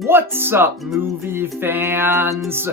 What's up, movie fans?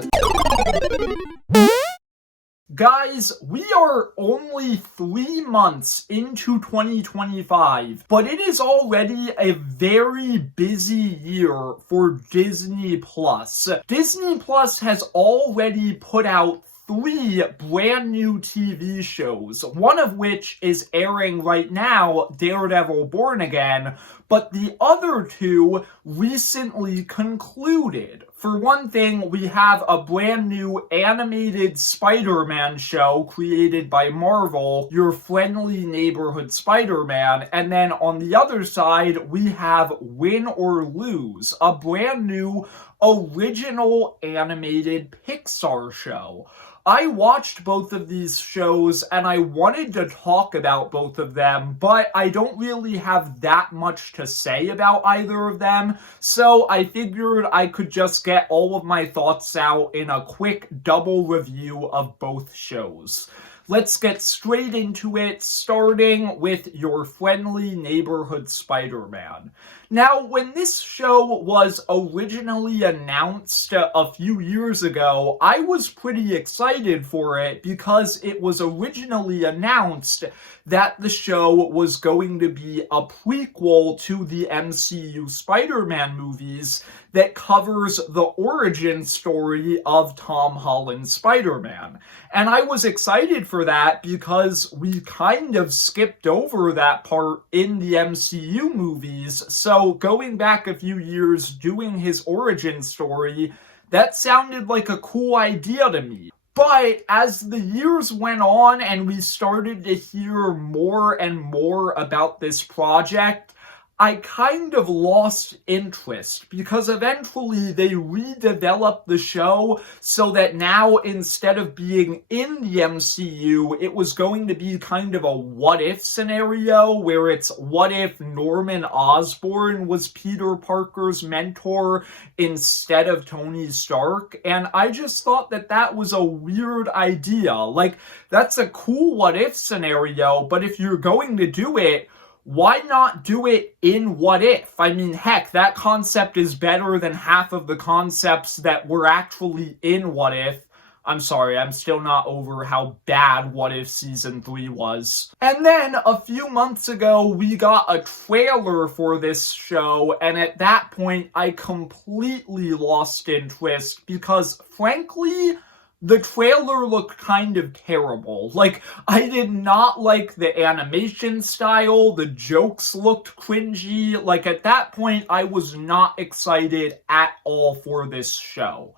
Guys, we are only 3 months into 2025, but it is already a very busy year for Disney Plus. Disney Plus has already put out 3 brand new TV shows, one of which is airing right now, Daredevil Born Again, but the other 2 recently concluded. For one thing, we have a brand new animated Spider-Man show created by Marvel, Your Friendly Neighborhood Spider-Man, and then on the other side, we have Win or Lose, a brand new original animated Pixar show. I watched both of these shows and I wanted to talk about both of them, but I don't really have that much to say about either of them, so I figured I could just get all of my thoughts out in a quick double review of both shows. Let's get straight into it, starting with Your Friendly Neighborhood Spider-Man. Now, when this show was originally announced a few years ago, I was pretty excited for it because it was originally announced that the show was going to be a prequel to the MCU Spider-Man movies that covers the origin story of Tom Holland's Spider-Man. And I was excited for that because we kind of skipped over that part in the MCU movies, so going back a few years doing his origin story, that sounded like a cool idea to me. But as the years went on and we started to hear more and more about this project, I kind of lost interest because eventually they redeveloped the show so that now instead of being in the MCU, it was going to be kind of a what-if scenario where it's what if Norman Osborn was Peter Parker's mentor instead of Tony Stark, and I just thought that that was a weird idea. Like, that's a cool what-if scenario, but if you're going to do it, why not do it in What If? I mean, heck, that concept is better than half of the concepts that were actually in What If. I'm sorry, I'm still not over how bad What If Season 3 was. And then, a few months ago, we got a trailer for this show, and at that point, I completely lost interest because, frankly, the trailer looked kind of terrible. Like, I did not like the animation style, the jokes looked cringy. Like, at that point, I was not excited at all for this show.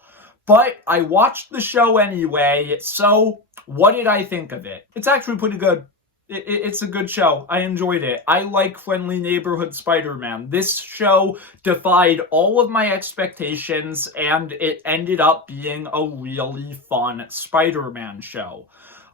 But I watched the show anyway, so what did I think of it? It's actually pretty good. It's a good show. I enjoyed it. I like Friendly Neighborhood Spider-Man. This show defied all of my expectations, and it ended up being a really fun Spider-Man show.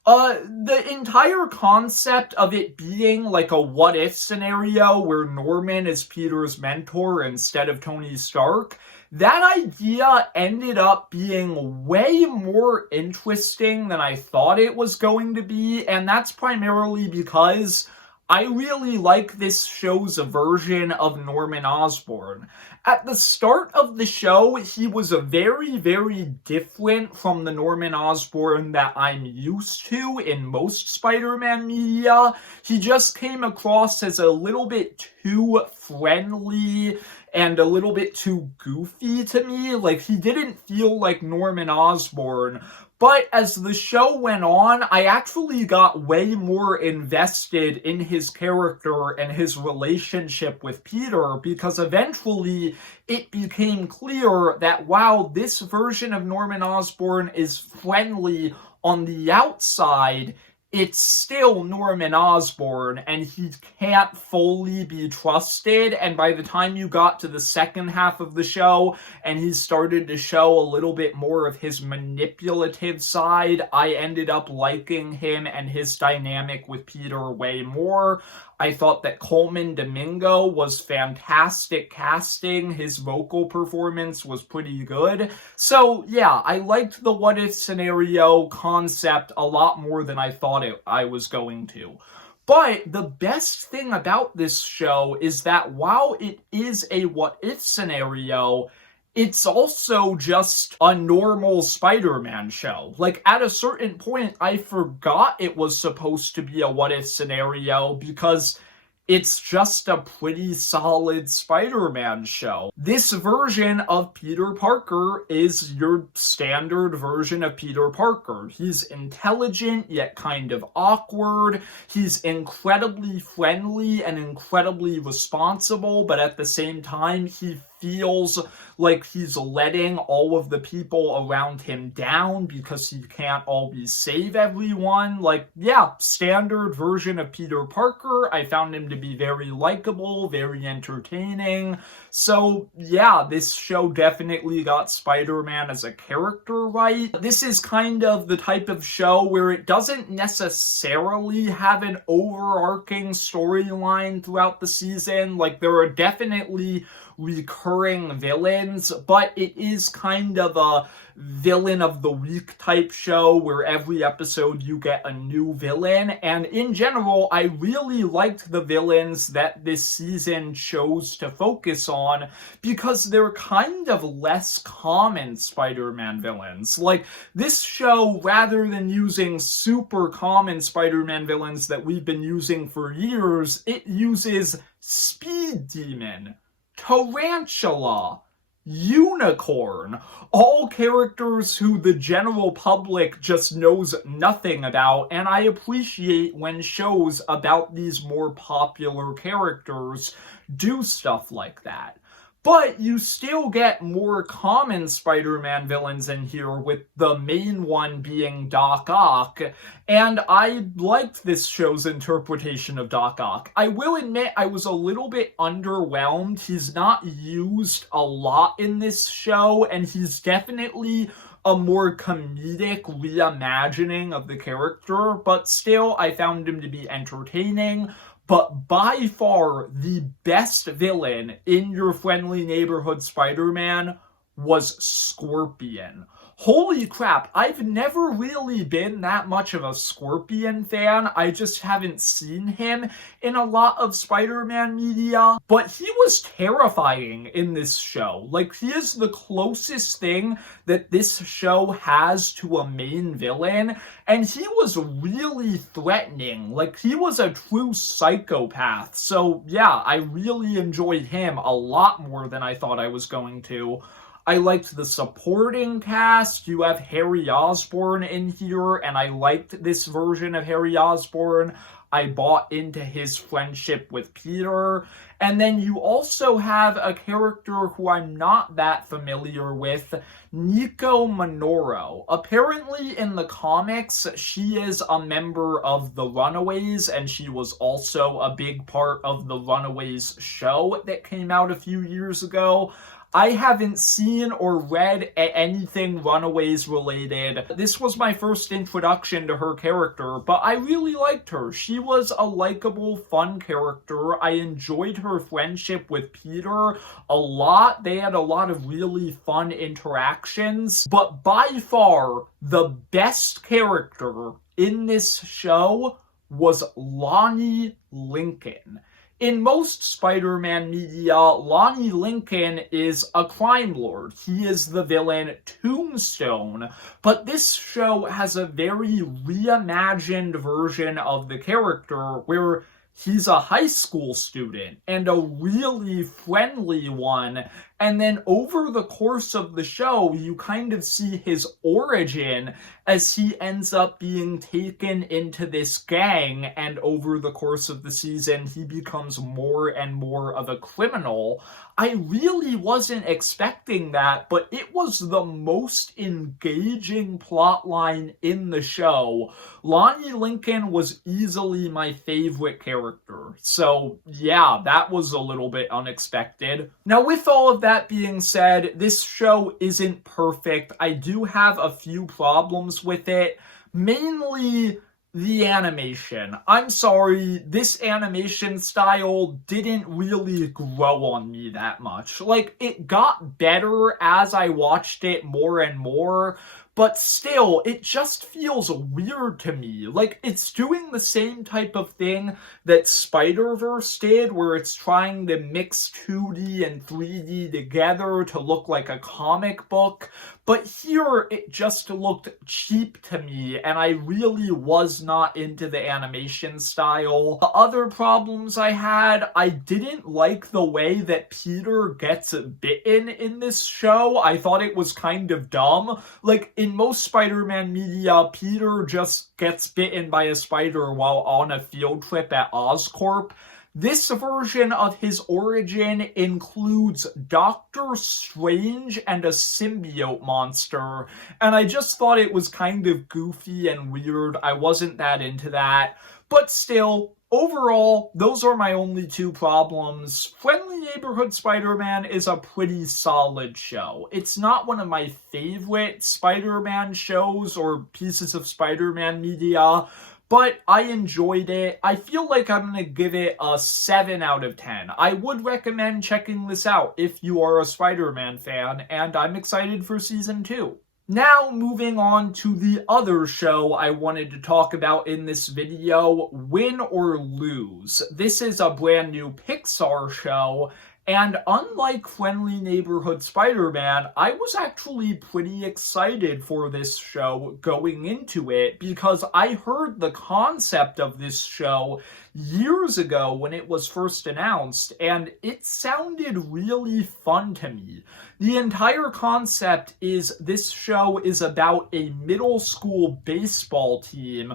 The entire concept of it being like a what-if scenario where Norman is Peter's mentor instead of Tony Stark, that idea ended up being way more interesting than I thought it was going to be, and that's primarily because I really like this show's version of Norman Osborn. At the start of the show, he was a very, very different from the Norman Osborn that I'm used to in most Spider-Man media. He just came across as a little bit too friendly and a little bit too goofy to me. Like, he didn't feel like Norman Osborn. But as the show went on, I actually got way more invested in his character and his relationship with Peter because eventually it became clear that while this version of Norman Osborn is friendly on the outside, it's still Norman Osborn, and he can't fully be trusted, and by the time you got to the second half of the show, and he started to show a little bit more of his manipulative side, I ended up liking him and his dynamic with Peter way more. I thought that Coleman Domingo was fantastic casting. His vocal performance was pretty good. So, yeah, I liked the what-if scenario concept a lot more than I thought I was going to. But the best thing about this show is that while it is a what-if scenario, it's also just a normal Spider-Man show. Like, at a certain point, I forgot it was supposed to be a what-if scenario because it's just a pretty solid Spider-Man show. This version of Peter Parker is your standard version of Peter Parker. He's intelligent, yet kind of awkward. He's incredibly friendly and incredibly responsible, but at the same time, he feels like he's letting all of the people around him down because he can't always save everyone. Like, yeah, standard version of Peter Parker. I found him to be very likable, very entertaining. So, yeah, this show definitely got Spider-Man as a character right. This is kind of the type of show where it doesn't necessarily have an overarching storyline throughout the season. Like, there are definitely recurring villains, but it is kind of a villain of the week type show where every episode you get a new villain. And in general, I really liked the villains that this season chose to focus on because they're kind of less common Spider-Man villains. Like, this show, rather than using super common Spider-Man villains that we've been using for years, it uses Speed Demon, Tarantula, Unicorn, all characters who the general public just knows nothing about, and I appreciate when shows about these more popular characters do stuff like that. But you still get more common Spider-Man villains in here, with the main one being Doc Ock, and I liked this show's interpretation of Doc Ock. I will admit I was a little bit underwhelmed. He's not used a lot in this show, and he's definitely a more comedic reimagining of the character, but still I found him to be entertaining. But by far, the best villain in your friendly neighborhood Spider-Man was Scorpion. Holy crap, I've never really been that much of a Scorpion fan. I just haven't seen him in a lot of Spider-Man media. But he was terrifying in this show. Like, he is the closest thing that this show has to a main villain. And he was really threatening. Like, he was a true psychopath. So, yeah, I really enjoyed him a lot more than I thought I was going to. I liked the supporting cast. You have Harry Osborn in here, and I liked this version of Harry Osborn. I bought into his friendship with Peter. And then you also have a character who I'm not that familiar with, Nico Minoru. Apparently in the comics, she is a member of the Runaways, and she was also a big part of the Runaways show that came out a few years ago. I haven't seen or read anything Runaways related. This was my first introduction to her character, but I really liked her. She was a likable, fun character. I enjoyed her friendship with Peter a lot. They had a lot of really fun interactions. But by far, the best character in this show was Lonnie Lincoln. In most Spider-Man media, Lonnie Lincoln is a crime lord. He is the villain Tombstone. But this show has a very reimagined version of the character where he's a high school student and a really friendly one. And then over the course of the show, you kind of see his origin as he ends up being taken into this gang. And over the course of the season, he becomes more and more of a criminal. I really wasn't expecting that, but it was the most engaging plotline in the show. Lonnie Lincoln was easily my favorite character. So yeah, that was a little bit unexpected. Now, with all of that being said, this show isn't perfect. I do have a few problems with it, mainly the animation. I'm sorry, this animation style didn't really grow on me that much. Like, it got better as I watched it more and more, but still, it just feels weird to me. Like, it's doing the same type of thing that Spider-Verse did, where it's trying to mix 2D and 3D together to look like a comic book, but here it just looked cheap to me, and I really was not into the animation style. The other problems I had, I didn't like the way that Peter gets bitten in this show. I thought it was kind of dumb. Like, in most Spider-Man media, Peter just gets bitten by a spider while on a field trip at Oscorp. This version of his origin includes Doctor Strange and a symbiote monster, and I just thought it was kind of goofy and weird. I wasn't that into that, but still, overall, those are my only two problems. Friendly Neighborhood Spider-Man is a pretty solid show. It's not one of my favorite Spider-Man shows or pieces of Spider-Man media, but I enjoyed it. I feel like I'm going to give it a 7 out of 10. I would recommend checking this out if you are a Spider-Man fan, and I'm excited for Season 2. Now, moving on to the other show I wanted to talk about in this video, Win or Lose. This is a brand new Pixar show, and unlike Friendly Neighborhood Spider-Man, I was actually pretty excited for this show going into it because I heard the concept of this show years ago when it was first announced, and it sounded really fun to me. The entire concept is this show is about a middle school baseball team,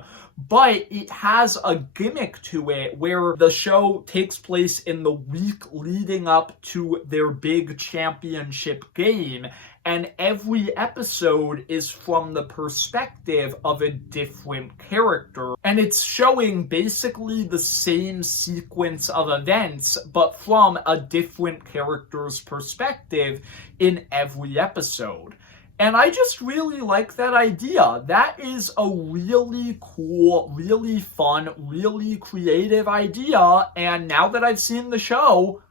but it has a gimmick to it where the show takes place in the week leading up to their big championship game, and every episode is from the perspective of a different character. And it's showing basically the same sequence of events, but from a different character's perspective in every episode. And I just really like that idea. That is a really cool, really fun, really creative idea. And now that I've seen the show,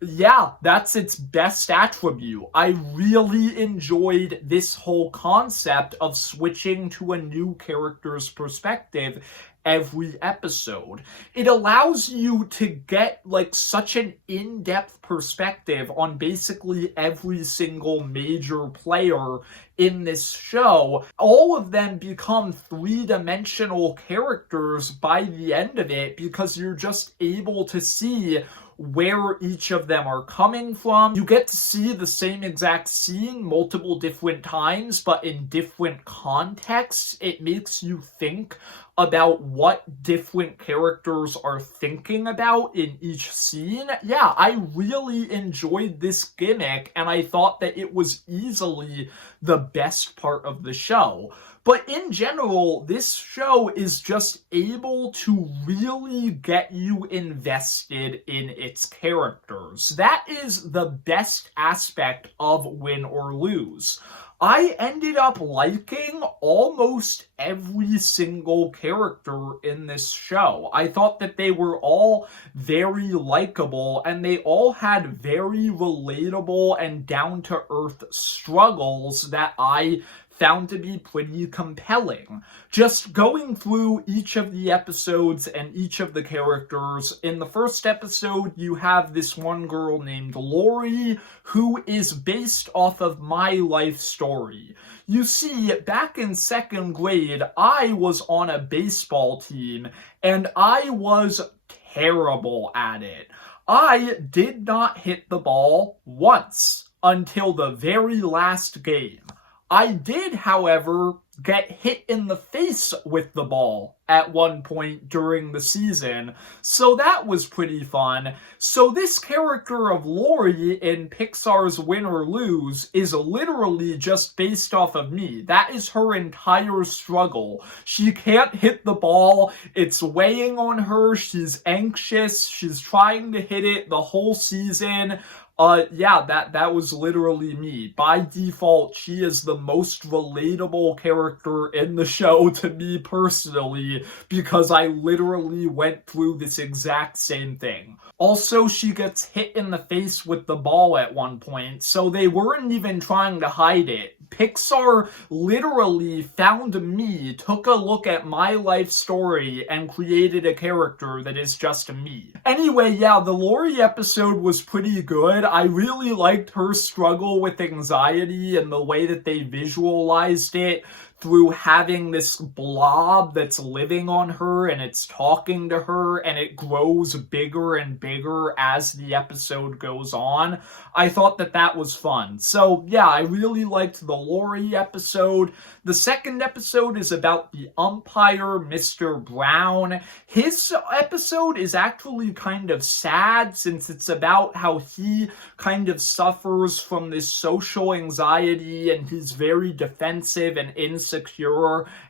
yeah, that's its best attribute. I really enjoyed this whole concept of switching to a new character's perspective every episode. It allows you to get like such an in-depth perspective on basically every single major player in this show. All of them become three-dimensional characters by the end of it because you're just able to see where each of them are coming from. You get to see the same exact scene multiple different times, but in different contexts. It makes you think about what different characters are thinking about in each scene. Yeah, I really enjoyed this gimmick, and I thought that it was easily the best part of the show. But in general, this show is just able to really get you invested in its characters. That is the best aspect of Win or Lose. I ended up liking almost every single character in this show. I thought that they were all very likable, and they all had very relatable and down-to-earth struggles that I found to be pretty compelling. Just going through each of the episodes and each of the characters, in the first episode you have this one girl named Lori who is based off of my life story. You see, back in second grade, I was on a baseball team and I was terrible at it. I did not hit the ball once until the very last game. I did, however, get hit in the face with the ball at one point during the season, so that was pretty fun. So this character of Lori in Pixar's Win or Lose is literally just based off of me. That is her entire struggle. She can't hit the ball, it's weighing on her, she's anxious, she's trying to hit it the whole season. Yeah, that was literally me. By default, she is the most relatable character in the show to me personally, because I literally went through this exact same thing. Also, she gets hit in the face with the ball at one point, so they weren't even trying to hide it. Pixar literally found me, took a look at my life story, and created a character that is just me. Anyway, yeah, the Lori episode was pretty good. I really liked her struggle with anxiety and the way that they visualized it through having this blob that's living on her and it's talking to her and it grows bigger and bigger as the episode goes on. I thought that that was fun. So yeah, I really liked the Lori episode. The second episode is about the umpire, Mr. Brown. His episode is actually kind of sad since it's about how he kind of suffers from this social anxiety and he's very defensive and insecure,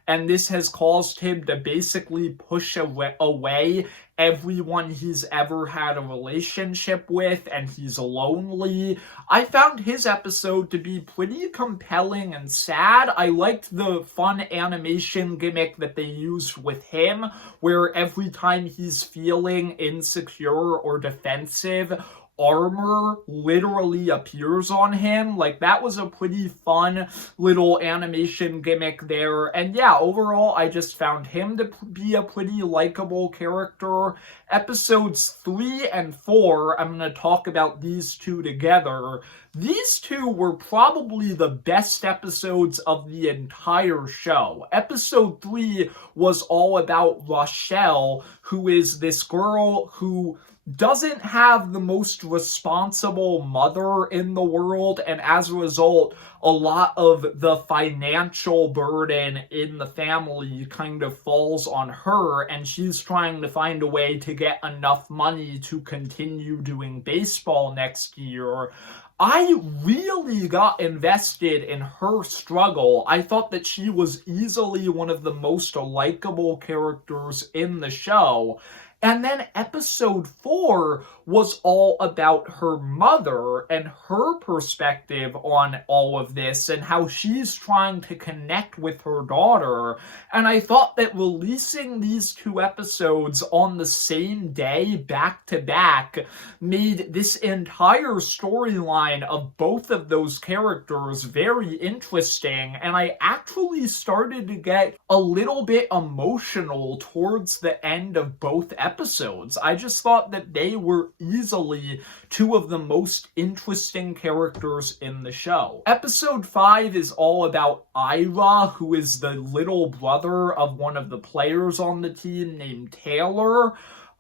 and this has caused him to basically push away everyone he's ever had a relationship with, and he's lonely. I found his episode to be pretty compelling and sad. I liked the fun animation gimmick that they used with him, where every time he's feeling insecure or defensive, armor literally appears on him. Like, that was a pretty fun little animation gimmick there. And yeah, overall, I just found him to be a pretty likable character. Episodes 3 and 4, I'm going to talk about these two together. These two were probably the best episodes of the entire show. Episode 3 was all about Rochelle, who is this girl who doesn't have the most responsible mother in the world, and as a result, a lot of the financial burden in the family kind of falls on her, and she's trying to find a way to get enough money to continue doing baseball next year. I really got invested in her struggle. I thought that she was easily one of the most likable characters in the show. And then episode 4 was all about her mother and her perspective on all of this and how she's trying to connect with her daughter. And I thought that releasing these two episodes on the same day, back to back, made this entire storyline of both of those characters very interesting. And I actually started to get a little bit emotional towards the end of both episodes. I just thought that they were easily two of the most interesting characters in the show. Episode 5 is all about Ira, who is the little brother of one of the players on the team named Taylor.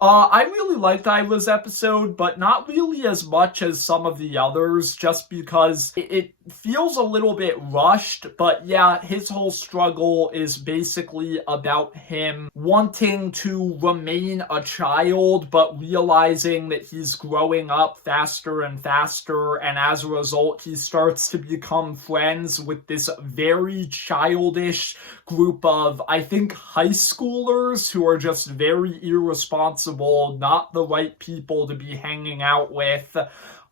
I really liked Iva's episode, but not really as much as some of the others, just because it feels a little bit rushed. But yeah, his whole struggle is basically about him wanting to remain a child, but realizing that he's growing up faster and faster, and as a result, he starts to become friends with this very childish group of, I think, high schoolers who are just very irresponsible, not the right people to be hanging out with.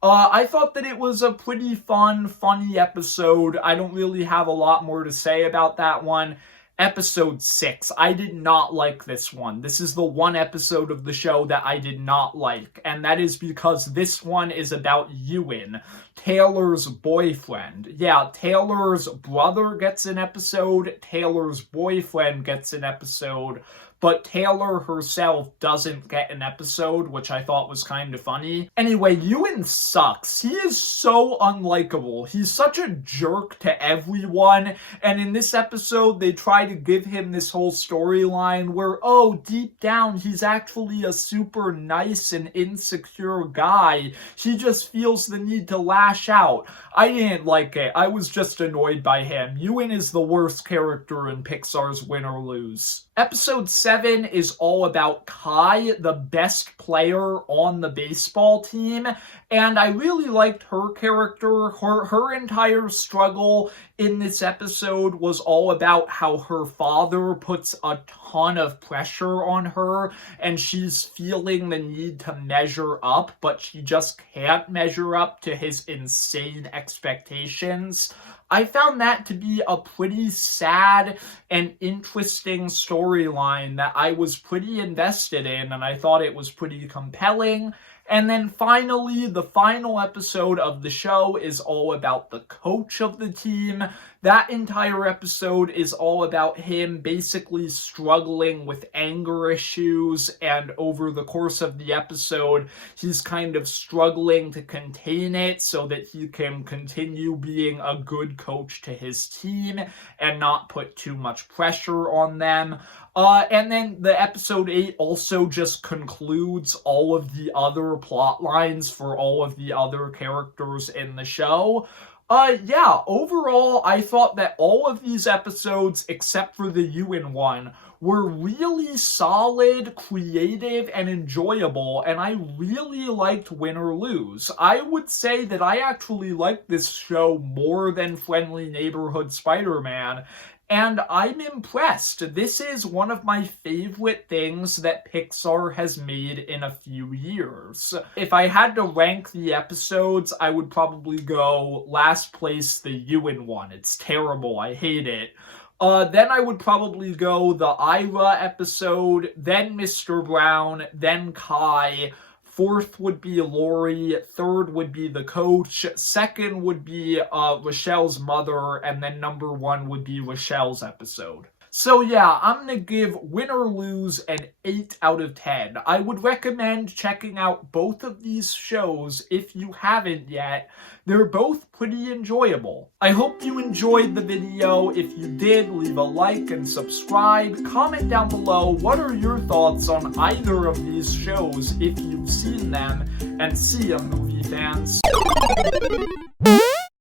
I thought that it was a pretty funny episode. I don't really have a lot more to say about that one. Episode 6. I did not like this one. This is the one episode of the show that I did not like, and that is because this one is about Ewan, Taylor's boyfriend. Yeah, Taylor's brother gets an episode, Taylor's boyfriend gets an episode, but Taylor herself doesn't get an episode, which I thought was kind of funny. Anyway, Ewan sucks. He is so unlikable. He's such a jerk to everyone, and in this episode, they try to give him this whole storyline where, oh, deep down, he's actually a super nice and insecure guy. He just feels the need to lash out. I didn't like it. I was just annoyed by him. Ewan is the worst character in Pixar's Win or Lose. Episode 7 is all about Kai, the best player on the baseball team, and I really liked her character. Her entire struggle in this episode was all about how her father puts a ton of pressure on her, and she's feeling the need to measure up, but she just can't measure up to his insane expectations. I found that to be a pretty sad and interesting storyline that I was pretty invested in, and I thought it was pretty compelling. And then finally, the final episode of the show is all about the coach of the team. That entire episode is all about him basically struggling with anger issues, and over the course of the episode, he's kind of struggling to contain it so that he can continue being a good coach to his team and not put too much pressure on them. And then the episode 8 also just concludes all of the other plot lines for all of the other characters in the show. Yeah, overall, I thought that all of these episodes, except for the Ewan one, were really solid, creative, and enjoyable, and I really liked Win or Lose. I would say that I actually liked this show more than Friendly Neighborhood Spider-Man, and I'm impressed. This is one of my favorite things that Pixar has made in a few years. If I had to rank the episodes, I would probably go last place the Ewan one. It's terrible. I hate it. Then I would probably go the Ira episode, then Mr. Brown, then Kai. Fourth would be Lori, third would be the coach, second would be Rochelle's mother, and then number 1 would be Rochelle's episode. So yeah, I'm going to give Win or Lose an 8 out of 10. I would recommend checking out both of these shows if you haven't yet. They're both pretty enjoyable. I hope you enjoyed the video. If you did, leave a like and subscribe. Comment down below what are your thoughts on either of these shows if you've seen them. And see ya, movie fans.